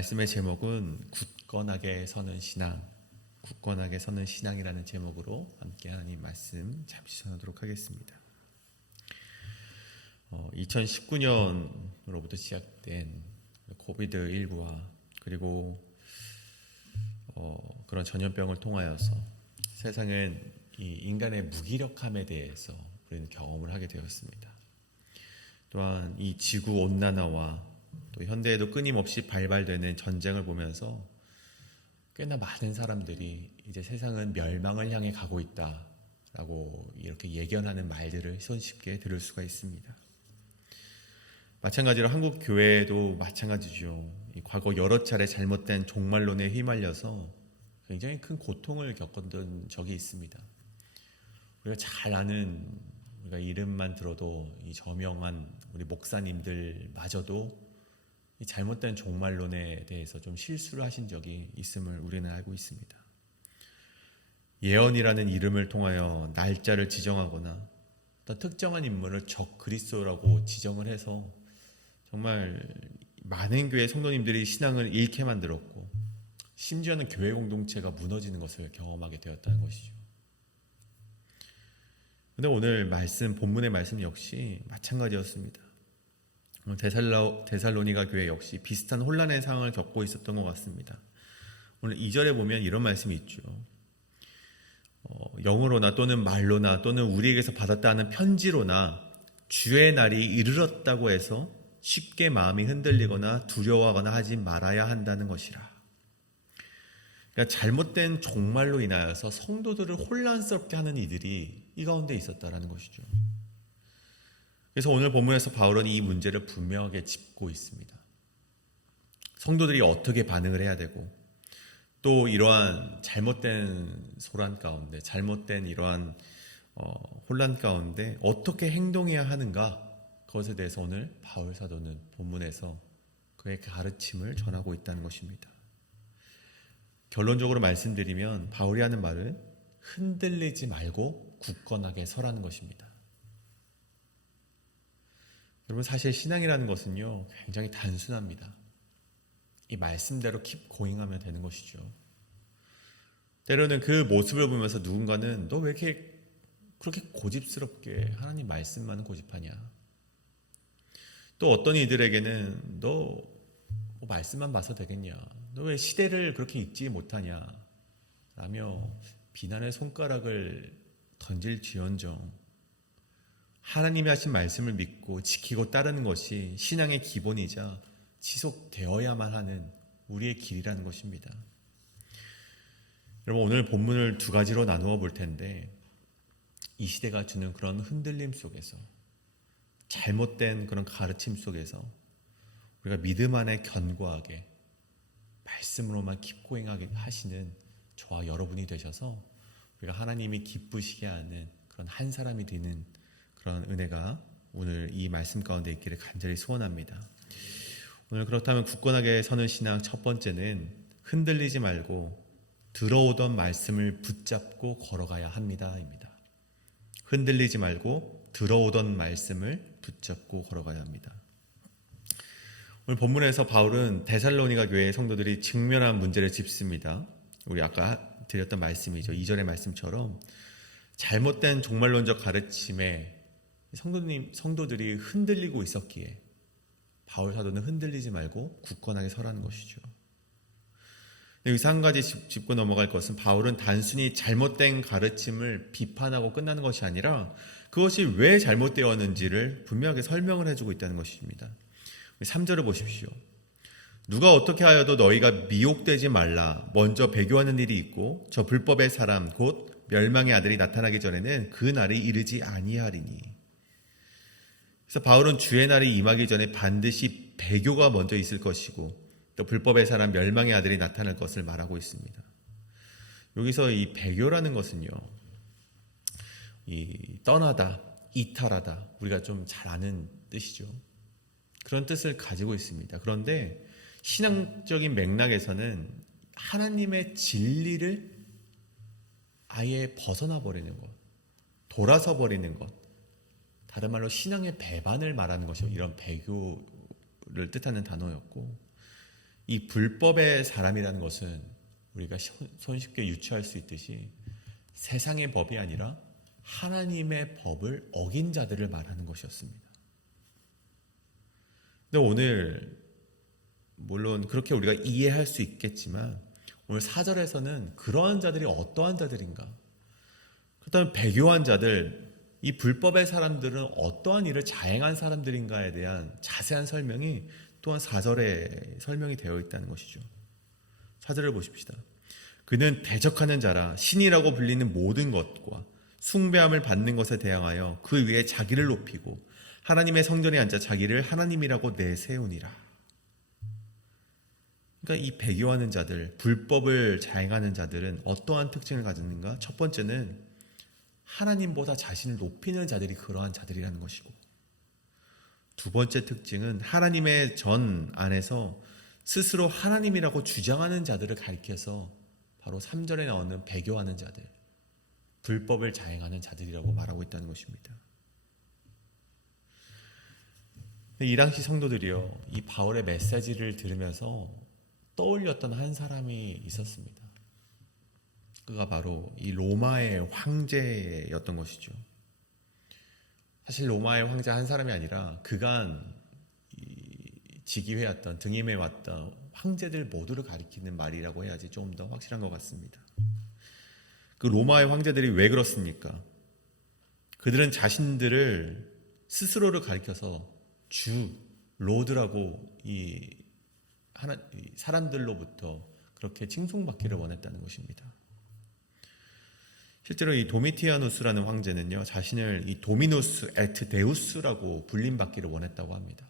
말씀의 제목은 굳건하게 서는 신앙, 굳건하게 서는 신앙이라는 제목으로 함께 하나님 말씀 잠시 전하도록 하겠습니다. 2019년으로부터 시작된 코비드19와 그리고 그런 전염병을 통하여서 세상은 이 인간의 무기력함에 대해서 우리는 경험을 하게 되었습니다. 또한 이 지구 온난화와 또 현대에도 끊임없이 발발되는 전쟁을 보면서 꽤나 많은 사람들이 이제 세상은 멸망을 향해 가고 있다라고 이렇게 예견하는 말들을 손쉽게 들을 수가 있습니다. 마찬가지로 한국 교회도 마찬가지죠. 과거 여러 차례 잘못된 종말론에 휘말려서 굉장히 큰 고통을 겪었던 적이 있습니다. 우리가 잘 아는, 우리가 이름만 들어도 이 저명한 우리 목사님들마저도 이 잘못된 종말론에 대해서 좀 실수를 하신 적이 있음을 우리는 알고 있습니다. 예언이라는 이름을 통하여 날짜를 지정하거나 어떤 특정한 인물을 적 그리스도라고 지정을 해서 정말 많은 교회 성도님들이 신앙을 잃게 만들었고 심지어는 교회 공동체가 무너지는 것을 경험하게 되었다는 것이죠. 그런데 오늘 말씀, 본문의 말씀 역시 마찬가지였습니다. 데살로니가 교회 역시 비슷한 혼란의 상황을 겪고 있었던 것 같습니다. 오늘 2절에 보면 이런 말씀이 있죠. 영으로나 또는 말로나 또는 우리에게서 받았다 하는 편지로나 주의 날이 이르렀다고 해서 쉽게 마음이 흔들리거나 두려워하거나 하지 말아야 한다는 것이라. 그러니까 잘못된 종말로 인하여서 성도들을 혼란스럽게 하는 이들이 이 가운데 있었다는 것이죠. 그래서 오늘 본문에서 바울은 이 문제를 분명하게 짚고 있습니다. 성도들이 어떻게 반응을 해야 되고 또 이러한 잘못된 소란 가운데 잘못된 이러한 혼란 가운데 어떻게 행동해야 하는가, 그것에 대해서 오늘 바울 사도는 본문에서 그의 가르침을 전하고 있다는 것입니다. 결론적으로 말씀드리면 바울이 하는 말은 흔들리지 말고 굳건하게 서라는 것입니다. 여러분, 사실 신앙이라는 것은요 굉장히 단순합니다. 이 말씀대로 keep going 하면 되는 것이죠. 때로는 그 모습을 보면서 누군가는 너 왜 이렇게 그렇게 고집스럽게 하나님 말씀만 고집하냐, 또 어떤 이들에게는 너 뭐 말씀만 봐서 되겠냐, 너 왜 시대를 그렇게 읽지 못하냐 라며 비난의 손가락을 던질지언정 하나님이 하신 말씀을 믿고 지키고 따르는 것이 신앙의 기본이자 지속되어야만 하는 우리의 길이라는 것입니다. 여러분, 오늘 본문을 두 가지로 나누어 볼 텐데 이 시대가 주는 그런 흔들림 속에서 잘못된 그런 가르침 속에서 우리가 믿음 안에 견고하게 말씀으로만 킵고행하게 하시는 저와 여러분이 되셔서 우리가 하나님이 기쁘시게 하는 그런 한 사람이 되는 그런 은혜가 오늘 이 말씀 가운데 있기를 간절히 소원합니다. 오늘 그렇다면 굳건하게 서는 신앙 첫 번째는 흔들리지 말고 들어오던 말씀을 붙잡고 걸어가야 합니다입니다. 흔들리지 말고 들어오던 말씀을 붙잡고 걸어가야 합니다. 오늘 본문에서 바울은 데살로니가 교회의 성도들이 직면한 문제를 짚습니다. 우리 아까 드렸던 말씀이죠. 2절의 말씀처럼 잘못된 종말론적 가르침에 성도들이 흔들리고 있었기에 바울 사도는 흔들리지 말고 굳건하게 서라는 것이죠. 여기서 한 가지 짚고 넘어갈 것은 바울은 단순히 잘못된 가르침을 비판하고 끝나는 것이 아니라 그것이 왜 잘못되었는지를 분명하게 설명을 해주고 있다는 것입니다. 3절을 보십시오. 누가 어떻게 하여도 너희가 미혹되지 말라. 먼저 배교하는 일이 있고 저 불법의 사람 곧 멸망의 아들이 나타나기 전에는 그 날이 이르지 아니하리니. 그래서 바울은 주의 날이 임하기 전에 반드시 배교가 먼저 있을 것이고 또 불법의 사람 멸망의 아들이 나타날 것을 말하고 있습니다. 여기서 이 배교라는 것은요, 이 떠나다, 이탈하다, 우리가 좀 잘 아는 뜻이죠. 그런 뜻을 가지고 있습니다. 그런데 신앙적인 맥락에서는 하나님의 진리를 아예 벗어나 버리는 것, 돌아서 버리는 것, 다른 말로 신앙의 배반을 말하는 것이 이런 배교를 뜻하는 단어였고, 이 불법의 사람이라는 것은 우리가 손쉽게 유추할 수 있듯이 세상의 법이 아니라 하나님의 법을 어긴 자들을 말하는 것이었습니다. 근데 오늘 물론 그렇게 우리가 이해할 수 있겠지만 오늘 4절에서는 그러한 자들이 어떠한 자들인가, 그렇다면 배교한 자들, 이 불법의 사람들은 어떠한 일을 자행한 사람들인가에 대한 자세한 설명이 또한 4절에 설명이 되어 있다는 것이죠. 4절을 보십시다. 그는 대적하는 자라 신이라고 불리는 모든 것과 숭배함을 받는 것에 대항하여 그 위에 자기를 높이고 하나님의 성전에 앉아 자기를 하나님이라고 내세우니라. 그러니까 이 배교하는 자들, 불법을 자행하는 자들은 어떠한 특징을 가졌는가? 첫 번째는 하나님보다 자신을 높이는 자들이 그러한 자들이라는 것이고, 두 번째 특징은 하나님의 전 안에서 스스로 하나님이라고 주장하는 자들을 가리켜서 바로 3절에 나오는 배교하는 자들, 불법을 자행하는 자들이라고 말하고 있다는 것입니다. 이 당시 성도들이요, 이 바울의 메시지를 들으면서 떠올렸던 한 사람이 있었습니다. 그가 바로 이 로마의 황제였던 것이죠. 사실 로마의 황제 한 사람이 아니라 그간 즉위해왔던, 등임해왔던 황제들 모두를 가리키는 말이라고 해야지 좀 더 확실한 것 같습니다. 그 로마의 황제들이 왜 그렇습니까? 그들은 자신들을 스스로를 가리켜서 주, 로드라고 이 사람들로부터 그렇게 칭송받기를 원했다는 것입니다. 실제로 이 도미티아누스라는 황제는요, 자신을 이 도미누스 에트 데우스라고 불림받기를 원했다고 합니다.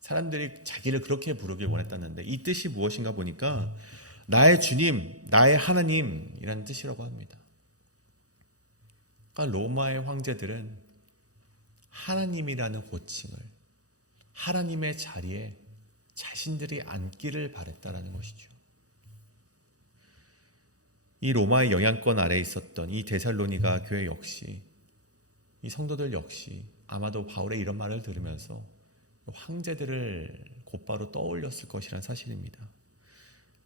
사람들이 자기를 그렇게 부르길 원했다는데 이 뜻이 무엇인가 보니까 나의 주님, 나의 하나님이라는 뜻이라고 합니다. 그러니까 로마의 황제들은 하나님이라는 호칭을, 하나님의 자리에 자신들이 앉기를 바랬다라는 것이죠. 이 로마의 영향권 아래에 있었던 이 데살로니가 교회 역시, 이 성도들 역시 아마도 바울의 이런 말을 들으면서 황제들을 곧바로 떠올렸을 것이란 사실입니다.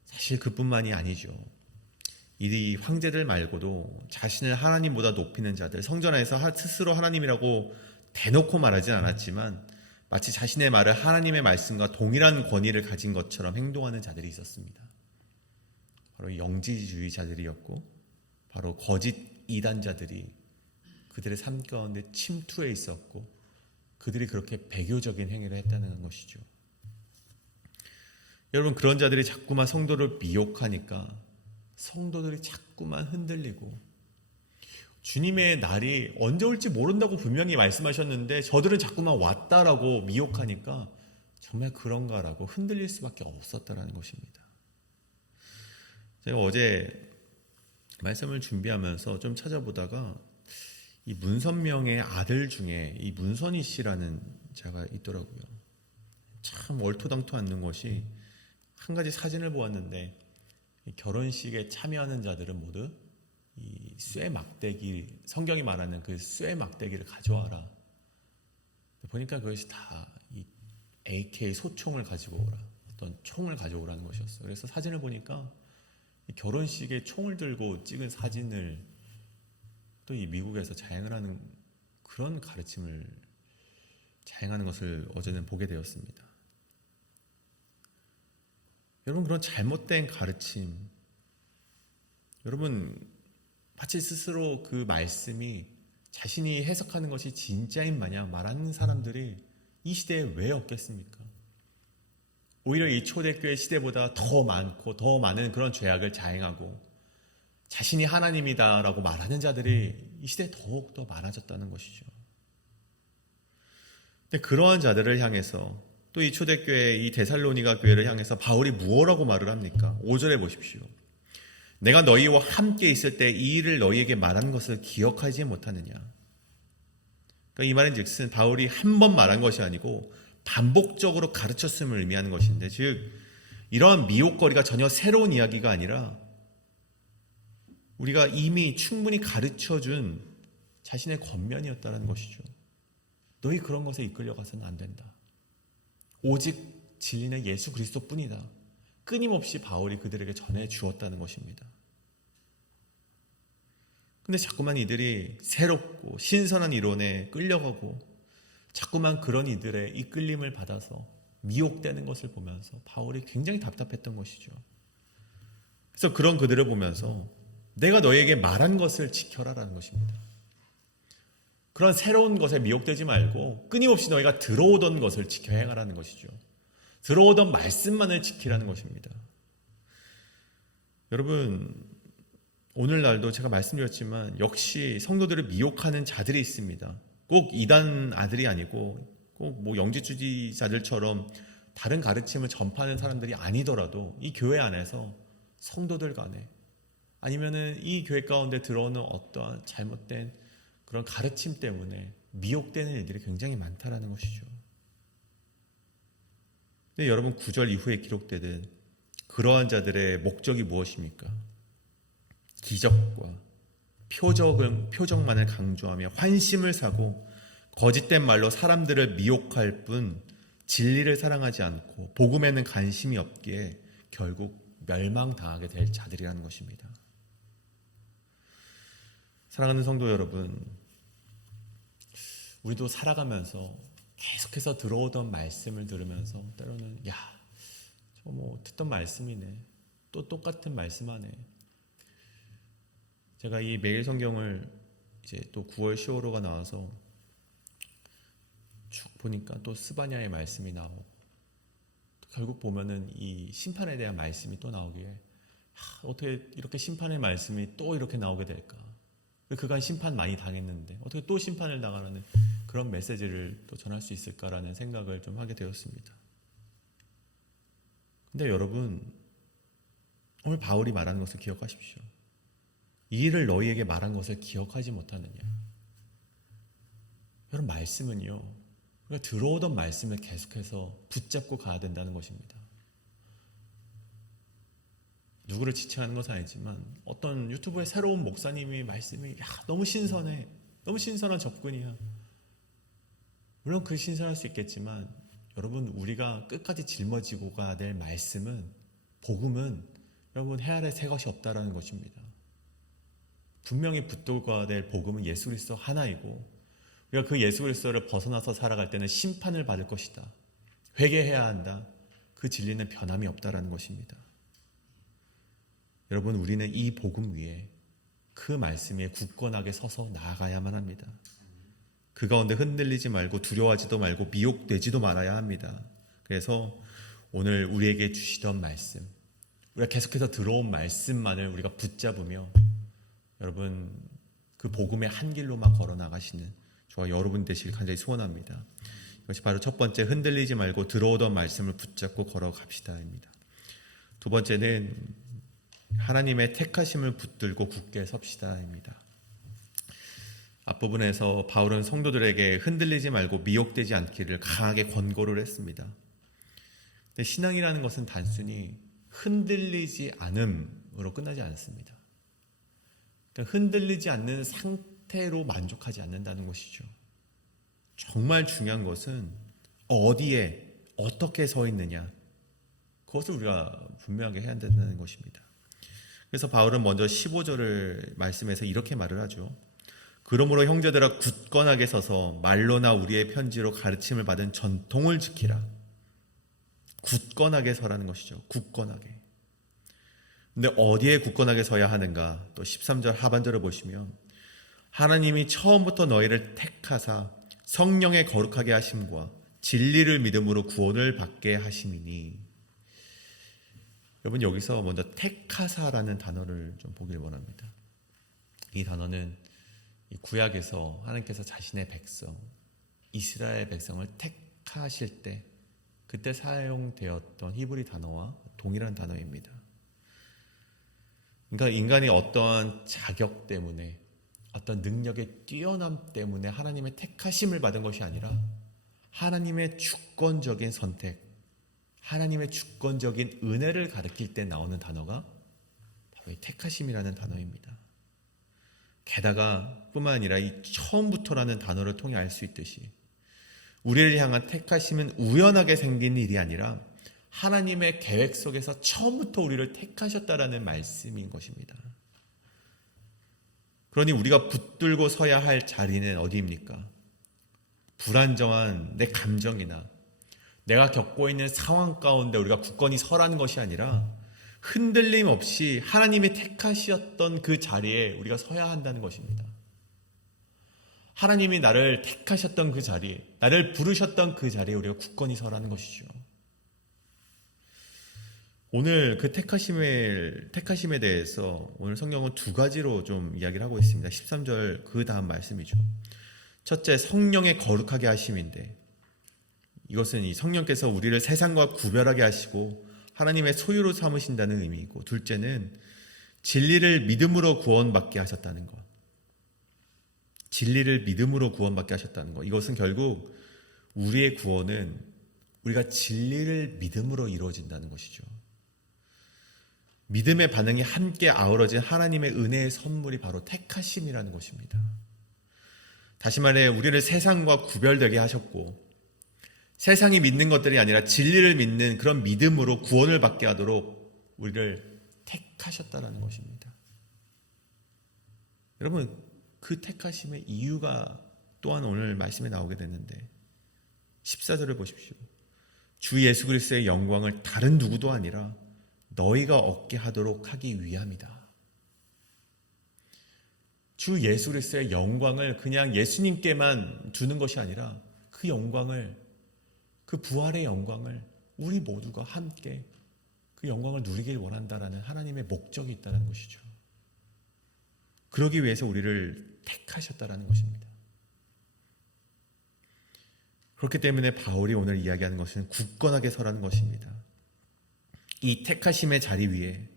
사실 그뿐만이 아니죠. 이 황제들 말고도 자신을 하나님보다 높이는 자들, 성전 안에서 스스로 하나님이라고 대놓고 말하진 않았지만 마치 자신의 말을 하나님의 말씀과 동일한 권위를 가진 것처럼 행동하는 자들이 있었습니다. 바로 영지주의자들이었고, 바로 거짓 이단자들이 그들의 삶 가운데 침투해 있었고, 그들이 그렇게 배교적인 행위를 했다는 것이죠. 여러분, 그런 자들이 자꾸만 성도를 미혹하니까 성도들이 자꾸만 흔들리고, 주님의 날이 언제 올지 모른다고 분명히 말씀하셨는데 저들은 자꾸만 왔다라고 미혹하니까 정말 그런가라고 흔들릴 수밖에 없었다는 것입니다. 제가 어제 말씀을 준비하면서 좀 찾아보다가 이 문선명의 아들 중에 이 문선희 씨라는 자가 있더라고요. 참 얼토당토 않는 것이, 한 가지 사진을 보았는데 결혼식에 참여하는 자들은 모두 이 쇠 막대기, 성경이 말하는 그 쇠 막대기를 가져와라. 보니까 그것이 다 이 AK 소총을 가지고 오라, 어떤 총을 가져오라는 것이었어요. 그래서 사진을 보니까 결혼식에 총을 들고 찍은 사진을 또 이 미국에서 자행을 하는 그런 가르침을 자행하는 것을 어제는 보게 되었습니다. 여러분, 그런 잘못된 가르침, 여러분 마치 스스로 그 말씀이 자신이 해석하는 것이 진짜인 마냥 말하는 사람들이 이 시대에 왜 없겠습니까? 오히려 이 초대교회 시대보다 더 많고 더 많은 그런 죄악을 자행하고 자신이 하나님이다라고 말하는 자들이 이 시대에 더욱더 많아졌다는 것이죠. 근데 그러한 자들을 향해서, 또 이 초대교회, 이 데살로니가 교회를 향해서 바울이 무엇라고 말을 합니까? 5절에 보십시오. 내가 너희와 함께 있을 때 이 일을 너희에게 말한 것을 기억하지 못하느냐. 그러니까 이 말은 즉슨 바울이 한 번 말한 것이 아니고 반복적으로 가르쳤음을 의미하는 것인데, 즉 이러한 미혹거리가 전혀 새로운 이야기가 아니라 우리가 이미 충분히 가르쳐준 자신의 권면이었다는 것이죠. 너희 그런 것에 이끌려가서는 안 된다. 오직 진리는 예수 그리스도뿐이다. 끊임없이 바울이 그들에게 전해 주었다는 것입니다. 근데 자꾸만 이들이 새롭고 신선한 이론에 끌려가고 자꾸만 그런 이들의 이끌림을 받아서 미혹되는 것을 보면서 바울이 굉장히 답답했던 것이죠. 그래서 그런 그들을 보면서 내가 너에게 말한 것을 지켜라라는 것입니다. 그런 새로운 것에 미혹되지 말고 끊임없이 너희가 들어오던 것을 지켜 행하라는 것이죠. 들어오던 말씀만을 지키라는 것입니다. 여러분, 오늘날도 제가 말씀드렸지만 역시 성도들을 미혹하는 자들이 있습니다. 꼭 이단 아들이 아니고 꼭 뭐 영지주의자들처럼 다른 가르침을 전파하는 사람들이 아니더라도 이 교회 안에서 성도들 간에 아니면은 이 교회 가운데 들어오는 어떠한 잘못된 그런 가르침 때문에 미혹되는 일들이 굉장히 많다라는 것이죠. 근데 여러분 9절 이후에 기록되는 그러한 자들의 목적이 무엇입니까? 기적과 표적만을 강조하며 환심을 사고 거짓된 말로 사람들을 미혹할 뿐 진리를 사랑하지 않고 복음에는 관심이 없기에 결국 멸망당하게 될 자들이라는 것입니다. 사랑하는 성도 여러분, 우리도 살아가면서 계속해서 들어오던 말씀을 들으면서 때로는 야, 저 뭐 듣던 말씀이네, 또 똑같은 말씀하네. 제가 이 매일 성경을 이제 또 9월 10월호가 나와서 쭉 보니까 또 스바냐의 말씀이 나오고 결국 보면은 이 심판에 대한 말씀이 또 나오기에 어떻게 이렇게 심판의 말씀이 또 이렇게 나오게 될까? 그간 심판 많이 당했는데 어떻게 또 심판을 당하는 그런 메시지를 또 전할 수 있을까라는 생각을 좀 하게 되었습니다. 근데 여러분, 오늘 바울이 말하는 것을 기억하십시오. 이 일을 너희에게 말한 것을 기억하지 못하느냐? 여러분, 말씀은요, 우리가 들어오던 말씀을 계속해서 붙잡고 가야 된다는 것입니다. 누구를 지칭하는 것은 아니지만 어떤 유튜브에 새로운 목사님이 말씀이 너무 신선해, 너무 신선한 접근이야. 물론 그 신선할 수 있겠지만 여러분, 우리가 끝까지 짊어지고 가야 될 말씀은, 복음은 여러분 헤아릴 새 것이 없다라는 것입니다. 분명히 붙들고 가야 될 복음은 예수 그리스도 하나이고 우리가 그 예수 그리스도를 벗어나서 살아갈 때는 심판을 받을 것이다. 회개해야 한다. 그 진리는 변함이 없다라는 것입니다. 여러분, 우리는 이 복음 위에 그 말씀 위에 굳건하게 서서 나아가야만 합니다. 그 가운데 흔들리지 말고 두려워하지도 말고 미혹되지도 말아야 합니다. 그래서 오늘 우리에게 주시던 말씀, 우리가 계속해서 들어온 말씀만을 우리가 붙잡으며 여러분 그 복음의 한 길로만 걸어 나가시는 저와 여러분 되시길 간절히 소원합니다. 이것이 바로 첫 번째, 흔들리지 말고 들어오던 말씀을 붙잡고 걸어갑시다입니다. 두 번째는 하나님의 택하심을 붙들고 굳게 섭시다입니다. 앞부분에서 바울은 성도들에게 흔들리지 말고 미혹되지 않기를 강하게 권고를 했습니다. 근데 신앙이라는 것은 단순히 흔들리지 않음으로 끝나지 않습니다. 그러니까 흔들리지 않는 상태로 만족하지 않는다는 것이죠. 정말 중요한 것은 어디에 어떻게 서 있느냐, 그것을 우리가 분명하게 해야 된다는 것입니다. 그래서 바울은 먼저 15절을 말씀해서 이렇게 말을 하죠. 그러므로 형제들아, 굳건하게 서서 말로나 우리의 편지로 가르침을 받은 전통을 지키라. 굳건하게 서라는 것이죠. 굳건하게. 근데 어디에 굳건하게 서야 하는가? 또 13절 하반절을 보시면 하나님이 처음부터 너희를 택하사 성령의 거룩하게 하심과 진리를 믿음으로 구원을 받게 하심이니. 여러분, 여기서 먼저 택하사라는 단어를 좀 보길 원합니다. 이 단어는 이 구약에서 하나님께서 자신의 백성, 이스라엘 백성을 택하실 때 그때 사용되었던 히브리 단어와 동일한 단어입니다. 그러니까 인간이 어떠한 자격 때문에, 어떤 능력의 뛰어남 때문에 하나님의 택하심을 받은 것이 아니라 하나님의 주권적인 선택, 하나님의 주권적인 은혜를 가리킬 때 나오는 단어가 바로 이 택하심이라는 단어입니다. 게다가 뿐만 아니라 이 처음부터라는 단어를 통해 알 수 있듯이 우리를 향한 택하심은 우연하게 생긴 일이 아니라 하나님의 계획 속에서 처음부터 우리를 택하셨다라는 말씀인 것입니다. 그러니 우리가 붙들고 서야 할 자리는 어디입니까? 불안정한 내 감정이나 내가 겪고 있는 상황 가운데 우리가 굳건히 서라는 것이 아니라 흔들림 없이 하나님이 택하셨던 그 자리에 우리가 서야 한다는 것입니다. 하나님이 나를 택하셨던 그 자리, 나를 부르셨던 그 자리에 우리가 굳건히 서라는 것이죠. 오늘 그 택하심에 대해서 오늘 성경은 두 가지로 좀 이야기를 하고 있습니다. 13절 그 다음 말씀이죠. 첫째, 성령의 거룩하게 하심인데, 이것은 이 성령께서 우리를 세상과 구별하게 하시고 하나님의 소유로 삼으신다는 의미이고, 둘째는 진리를 믿음으로 구원받게 하셨다는 것. 진리를 믿음으로 구원받게 하셨다는 것. 이것은 결국 우리의 구원은 우리가 진리를 믿음으로 이루어진다는 것이죠. 믿음의 반응이 함께 아우러진 하나님의 은혜의 선물이 바로 택하심이라는 것입니다. 다시 말해 우리를 세상과 구별되게 하셨고, 세상이 믿는 것들이 아니라 진리를 믿는 그런 믿음으로 구원을 받게 하도록 우리를 택하셨다는 것입니다. 여러분, 그 택하심의 이유가 또한 오늘 말씀에 나오게 됐는데 14절을 보십시오. 주 예수 그리스도의 영광을 다른 누구도 아니라 너희가 얻게 하도록 하기 위함이다. 주 예수 그리스도의 영광을 그냥 예수님께만 주는 것이 아니라 그 영광을, 그 부활의 영광을 우리 모두가 함께 그 영광을 누리길 원한다라는 하나님의 목적이 있다는 것이죠. 그러기 위해서 우리를 택하셨다라는 것입니다. 그렇기 때문에 바울이 오늘 이야기하는 것은 굳건하게 서라는 것입니다. 이 택하심의 자리 위에,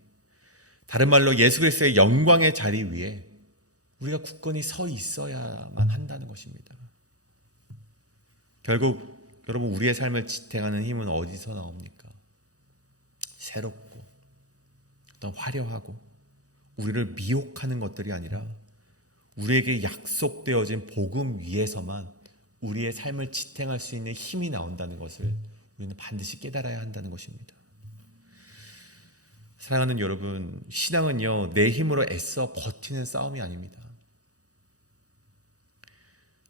다른 말로 예수 그리스도의 영광의 자리 위에 우리가 굳건히 서 있어야만 한다는 것입니다. 결국 여러분, 우리의 삶을 지탱하는 힘은 어디서 나옵니까? 새롭고 어떤 화려하고 우리를 미혹하는 것들이 아니라 우리에게 약속되어진 복음 위에서만 우리의 삶을 지탱할 수 있는 힘이 나온다는 것을 우리는 반드시 깨달아야 한다는 것입니다. 사랑하는 여러분, 신앙은요, 내 힘으로 애써 버티는 싸움이 아닙니다.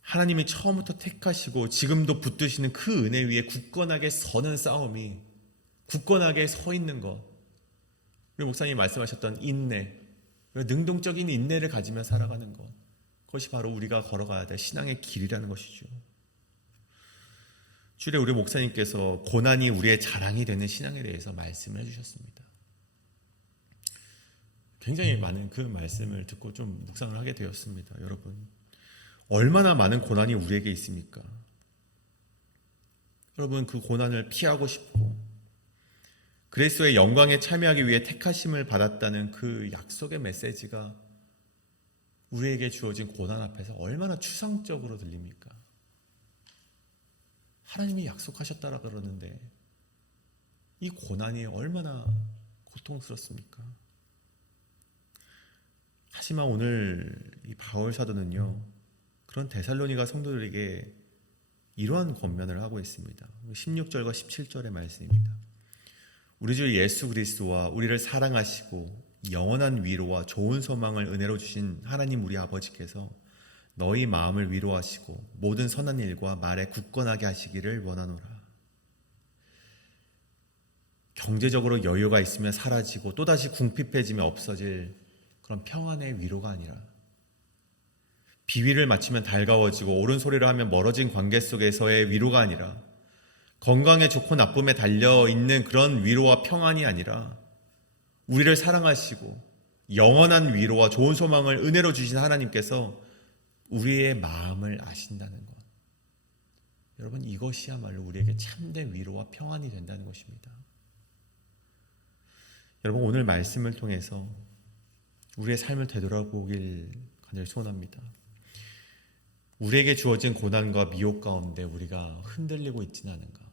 하나님이 처음부터 택하시고 지금도 붙드시는 그 은혜 위에 굳건하게 서는 싸움이, 굳건하게 서 있는 것, 우리 목사님이 말씀하셨던 인내, 능동적인 인내를 가지며 살아가는 것, 그것이 바로 우리가 걸어가야 될 신앙의 길이라는 것이죠. 주일에 우리 목사님께서 고난이 우리의 자랑이 되는 신앙에 대해서 말씀을 해주셨습니다. 굉장히 많은 그 말씀을 듣고 좀 묵상을 하게 되었습니다. 여러분, 얼마나 많은 고난이 우리에게 있습니까? 여러분, 그 고난을 피하고 싶고 그리스도의 영광에 참여하기 위해 택하심을 받았다는 그 약속의 메시지가 우리에게 주어진 고난 앞에서 얼마나 추상적으로 들립니까? 하나님이 약속하셨다라 그러는데 이 고난이 얼마나 고통스럽습니까? 하지만 오늘 이 바울 사도는요, 그런 데살로니가 성도들에게 이러한 권면을 하고 있습니다. 16절과 17절의 말씀입니다. 우리 주 예수 그리스도와 우리를 사랑하시고 영원한 위로와 좋은 소망을 은혜로 주신 하나님 우리 아버지께서 너희 마음을 위로하시고 모든 선한 일과 말에 굳건하게 하시기를 원하노라. 경제적으로 여유가 있으면 사라지고 또다시 궁핍해지면 없어질 그런 평안의 위로가 아니라, 비위를 맞추면 달가워지고 옳은 소리를 하면 멀어진 관계 속에서의 위로가 아니라, 건강에 좋고 나쁨에 달려있는 그런 위로와 평안이 아니라 우리를 사랑하시고 영원한 위로와 좋은 소망을 은혜로 주신 하나님께서 우리의 마음을 아신다는 것, 여러분, 이것이야말로 우리에게 참된 위로와 평안이 된다는 것입니다. 여러분, 오늘 말씀을 통해서 우리의 삶을 되돌아보길 간절히 소원합니다. 우리에게 주어진 고난과 미혹 가운데 우리가 흔들리고 있지는 않은가?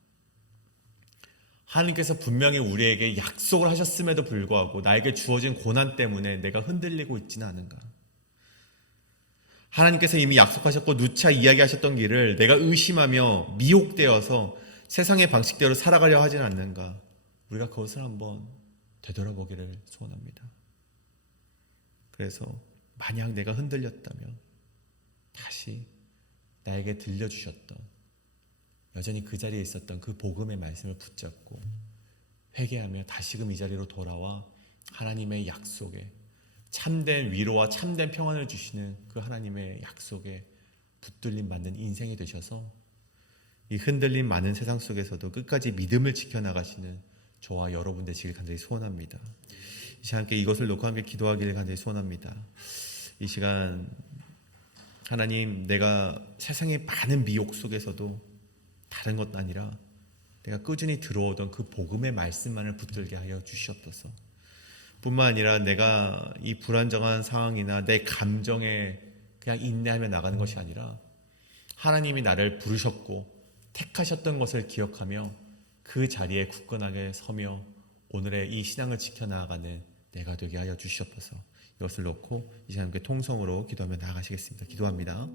하나님께서 분명히 우리에게 약속을 하셨음에도 불구하고 나에게 주어진 고난 때문에 내가 흔들리고 있지는 않은가? 하나님께서 이미 약속하셨고 누차 이야기하셨던 길을 내가 의심하며 미혹되어서 세상의 방식대로 살아가려 하지는 않는가? 우리가 그것을 한번 되돌아보기를 소원합니다. 그래서 만약 내가 흔들렸다면 다시 나에게 들려주셨던, 여전히 그 자리에 있었던 그 복음의 말씀을 붙잡고 회개하며 다시금 이 자리로 돌아와 하나님의 약속에, 참된 위로와 참된 평안을 주시는 그 하나님의 약속에 붙들림 받는 인생이 되셔서 이 흔들림 많은 세상 속에서도 끝까지 믿음을 지켜나가시는 저와 여러분 되시길 간절히 소원합니다. 이 시간 함께 이것을 놓고 함께 기도하기를 간절히 소원합니다. 이 시간 하나님, 내가 세상의 많은 미혹 속에서도 다른 것 아니라 내가 꾸준히 들어오던 그 복음의 말씀만을 붙들게 하여 주시옵소서. 뿐만 아니라 내가 이 불안정한 상황이나 내 감정에 그냥 인내하며 나가는 것이 아니라 하나님이 나를 부르셨고 택하셨던 것을 기억하며 그 자리에 굳건하게 서며 오늘의 이 신앙을 지켜나가는 내가 되게 하여 주시옵소서. 이것을 놓고 이 시간 함께 통성으로 기도하며 나아가시겠습니다. 기도합니다.